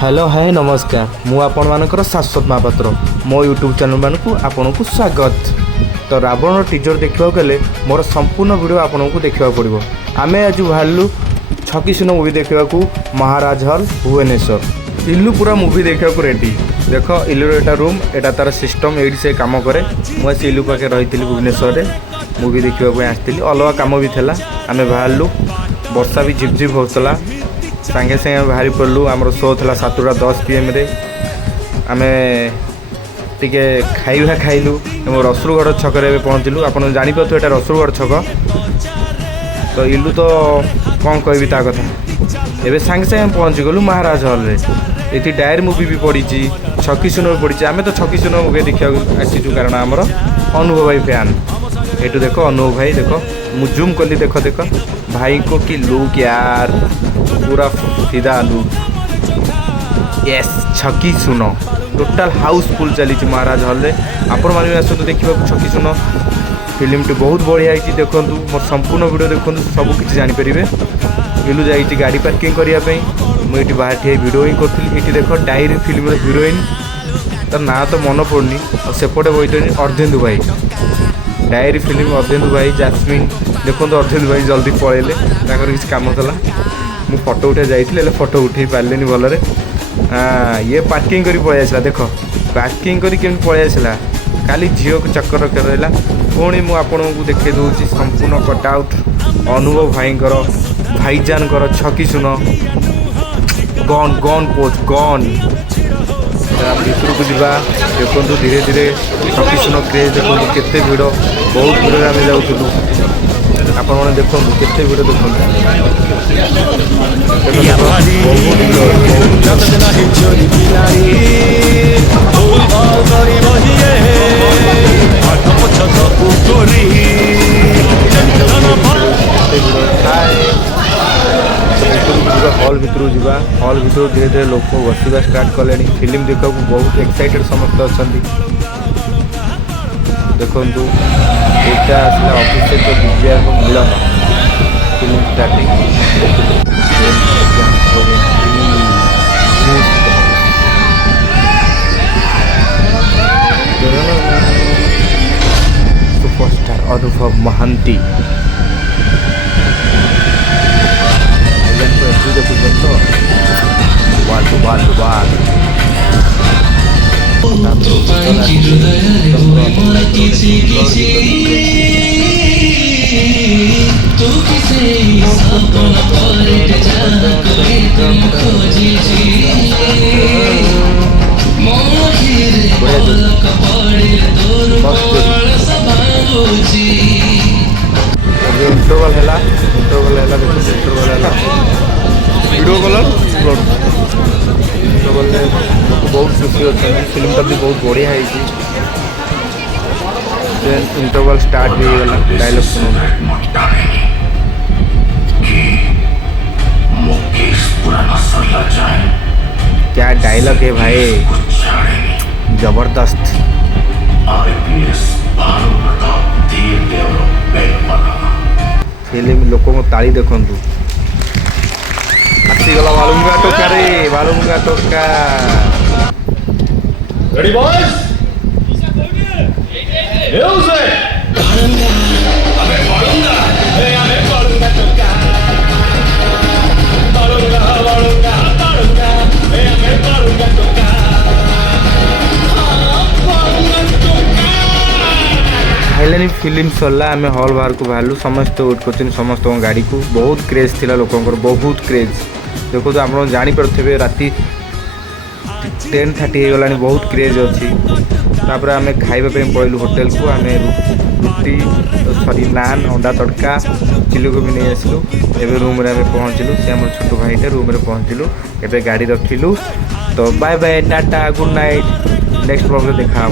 Hello hi नमस्कार मु आपण मानकर शाश्वत महापात्र मो यूट्यूब चैनल मानक आपण को स्वागत। तो रावण टीजर देखा गले मोर संपूर्ण वीडियो आपण को देखा पड़ो। आम आज बाहरलु छकी सुन मूवी देखा महाराज हॉल भुवनेश्वर। इल्लू पूरा मूवी देखा रेडी देख इल्लूर एटा रूम एटा तार सिस्टम ये से कम कै मुझे इल्लू पाखे रही भुवनेश्वर मूवी देखा आसती अलग कम भी था। आम बाहरलु वर्षा भी झिपझिप होता सांगे सांगे बाहरी पड़लु आमर शो था 7:10 PM आम टे खाइबा खाइलु रसुलगढ़ छकरे पहुँचलु। आप जापर ये रसुलगढ़ छक। तो इल्लू तो कौन कहि ता कथा एवं सांगे सांगे पहुँची गलु महाराज हॉल रे। ये डायरी मूवी भी पड़ी छकी सुन भी पड़ी। आम तो छकी सुन मूवी देखा आसीचु कारण आमर अनुभव भाई फैन। ये देख अनुभव भाई देख मुझ जूम कली देख देख भाई को कि लुक यार पूरा सीधा लुक। यस छकी सुन टोटाल हाउसफुल चली महाराज हॉल रे। आपण माने आसतु देखा छकी सुन फिल्म टी बहुत बढ़िया है। देखु मोर संपूर्ण वीडियो देखु सब किसी जानीपर। इलू जाइए गाड़ी पार्किंग करने मुझे बाहर ठिया वीडियो ही करी। ये देख डायरी फिल्म हिरोइन तार ना तो मन पड़नी सेपटे बैठे अर्धेन्दु भाई डायरी फिल्म अर्धेन्दु भाई जास्मिन देखो अर्धेन्दु भाई जल्दी पलैले किसी कम था मु फोटो उठे जाइए फोटो उठे पारे भलरे। हाँ ये पार्किंग कर पलि आसला देख पार्किंग करी केमती पलि आसला खाली झील को चक्कर रहा पुणी मुझे देखे दूसरी संपूर्ण कटआउट अनुभव भाईंकर भाईजानकर छकी सुन गन गन पोज गन भर को जा देखो धीरे धीरे छकी सुन क्रेज देखो केते भिड़ बहुत भिड़ आम जाऊँ आपण मैंने देखो केते भिड़ देखो हॉल भितर जा हॉल भितर धीरे धीरे लोक बसवा स्टार्ट कले फिल्म देखा बहुत एक्साइटेड समस्त अच्छा देखु यहाँ आसला अभिषेक विजय को मिलन फिल्म स्टार्टिंग सुपरस्टार अनुभव महांती देखो इंटरवल है वीडियो कलर इंटरवल बहुत खुशी अच्छा फिल्मटा भी बहुत बढ़िया है। इंटरवल स्टार्ट भी होगा डायलॉग सुनो क्या डायलॉग है भाई जबरदस्त। फिल्म लोक ताली देखु आसीगला बालुंगा टोका रे बालुंगा टोका रेडी बॉयज म्यूजिक अबे बालुंगा ए अबे बालुंगा टोका बालुंगा बालुंगा बालुंगा ए अबे बालुंगा टोका हाइलानी फिल्म सरला आम हॉल बाहर को बाहरलु समस्त वेट कर समस्त गाड़ी को बहुत क्रेज थिला लोकंकर बहुत क्रेज देखो तो आप जापे राति 10:30 हो गला बहुत क्रेज अच्छी। तापर आम खाइबा पलू होटेल को आम रुटी सॉरी नान अंडा तड़का चिली कोबी नहीं आसलु एवं रूम रे पहुँचलु से आम छोट भाईटे रूम रे पहुँचलु एवं गाड़ी रखिलु। तो bye bye tata good night next blog देखा।